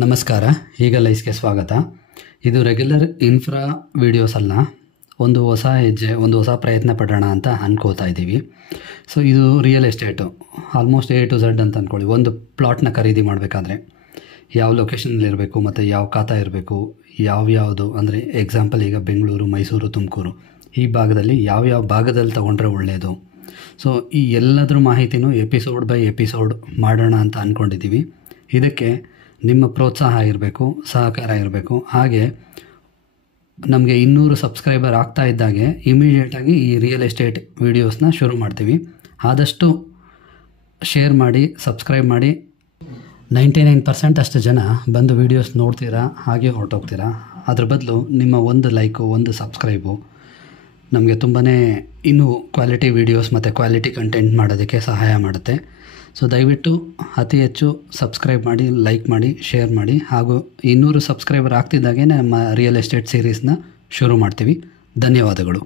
ನಮಸ್ಕಾರ. ಈಗ ಲೈಸ್ಗೆ ಸ್ವಾಗತ. ಇದು ರೆಗ್ಯುಲರ್ ಇನ್ಫ್ರಾ ವೀಡಿಯೋಸ್ ಅಲ್ಲ, ಒಂದು ಹೊಸ ಹೆಜ್ಜೆ, ಒಂದು ಹೊಸ ಪ್ರಯತ್ನ ಪಡೋಣ ಅಂತ ಅನ್ಕೋತಾ ಇದ್ದೀವಿ. ಸೊ ಇದು real estate, almost A to Z ಅಂತ ಅಂದ್ಕೊಳ್ಳಿ. ಒಂದು ಪ್ಲಾಟ್ನ ಖರೀದಿ ಮಾಡಬೇಕಾದ್ರೆ ಯಾವ ಲೊಕೇಶನಲ್ಲಿರಬೇಕು ಮತ್ತು ಯಾವ ಖಾತಾ ಇರಬೇಕು, ಯಾವ್ಯಾವುದು ಅಂದರೆ ಎಕ್ಸಾಂಪಲ್ ಈಗ ಬೆಂಗಳೂರು, ಮೈಸೂರು, ತುಮಕೂರು ಈ ಭಾಗದಲ್ಲಿ ಯಾವ್ಯಾವ ಭಾಗದಲ್ಲಿ ತೊಗೊಂಡ್ರೆ ಒಳ್ಳೆಯದು. ಸೊ ಈ ಎಲ್ಲದರ ಮಾಹಿತಿನೂ ಎಪಿಸೋಡ್ ಬೈ ಎಪಿಸೋಡ್ ಮಾಡೋಣ ಅಂತ ಅಂದ್ಕೊಂಡಿದ್ದೀವಿ. ಇದಕ್ಕೆ ನಿಮ್ಮ ಪ್ರೋತ್ಸಾಹ ಇರಬೇಕು, ಸಹಕಾರ ಇರಬೇಕು. ಹಾಗೆ ನಮಗೆ 200 ಸಬ್ಸ್ಕ್ರೈಬರ್ ಆಗ್ತಾ ಇದ್ದಾಗೆ ಇಮಿಡಿಯೇಟಾಗಿ ಈ ರಿಯಲ್ ಎಸ್ಟೇಟ್ ವೀಡಿಯೋಸ್ನ ಶುರು ಮಾಡ್ತೀವಿ. ಆದಷ್ಟು ಶೇರ್ ಮಾಡಿ, ಸಬ್ಸ್ಕ್ರೈಬ್ ಮಾಡಿ. 99% ಅಷ್ಟು ಜನ ಬಂದು ವೀಡಿಯೋಸ್ ನೋಡ್ತೀರಾ, ಹಾಗೆ ಹೊರಟೋಗ್ತೀರಾ. ಅದ್ರ ಬದಲು ನಿಮ್ಮ ಒಂದು ಲೈಕು, ಒಂದು ಸಬ್ಸ್ಕ್ರೈಬು ನಮಗೆ ತುಂಬಾ ಇನ್ನೂ ಕ್ವಾಲಿಟಿ ವೀಡಿಯೋಸ್ ಮತ್ತು ಕ್ವಾಲಿಟಿ ಕಂಟೆಂಟ್ ಮಾಡೋದಕ್ಕೆ ಸಹಾಯ ಮಾಡುತ್ತೆ. ಸೊ ದಯವಿಟ್ಟು ಅತಿ ಹೆಚ್ಚು ಸಬ್ಸ್ಕ್ರೈಬ್ ಮಾಡಿ, ಲೈಕ್ ಮಾಡಿ, ಶೇರ್ ಮಾಡಿ. ಹಾಗೂ 200 ಸಬ್ಸ್ಕ್ರೈಬರ್ ಆಗ್ತಿದ್ದಾಗೆ ನಮ್ಮ ರಿಯಲ್ ಎಸ್ಟೇಟ್ ಸೀರೀಸ್ನ ಶುರು ಮಾಡ್ತೀವಿ. ಧನ್ಯವಾದಗಳು.